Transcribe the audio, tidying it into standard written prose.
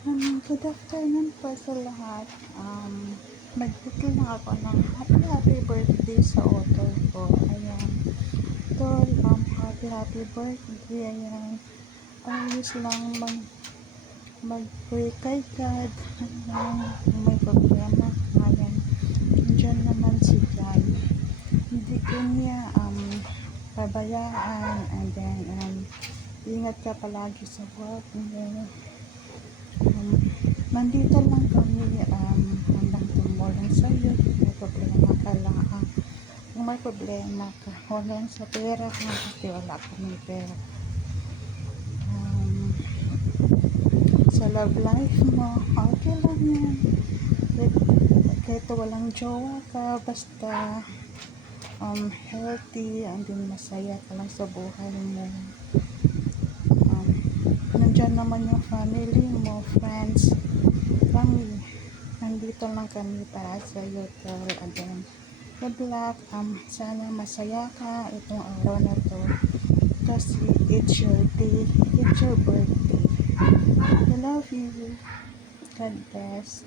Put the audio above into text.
Good afternoon po sa lahat. Nag-book lang ako ng happy birthday sa author ko. Ayan. Tol, happy birthday. Ayan. Ayos lang mag-pray kay God. Ayan. Kung may problema. Ayan. Diyan naman si God. Hindi ko niya pabayaan. And then, ingat ka palagi sa work. And then, nandito lang kami handang tumulong sa iyo kung may problema ka lang kung may problema ka wala sa pera kasi wala kami pera um, sa love life mo okay lang yan kahit walang jowa ka basta healthy and then masaya ka lang sa buhay mo. Nandyan naman yung family mo, friends, kami. Nandito lang kami para sa iyo, tol. Again, good luck. Sana masaya ka itong araw na to. Kasi it's your day. It's your birthday. I love you. God bless.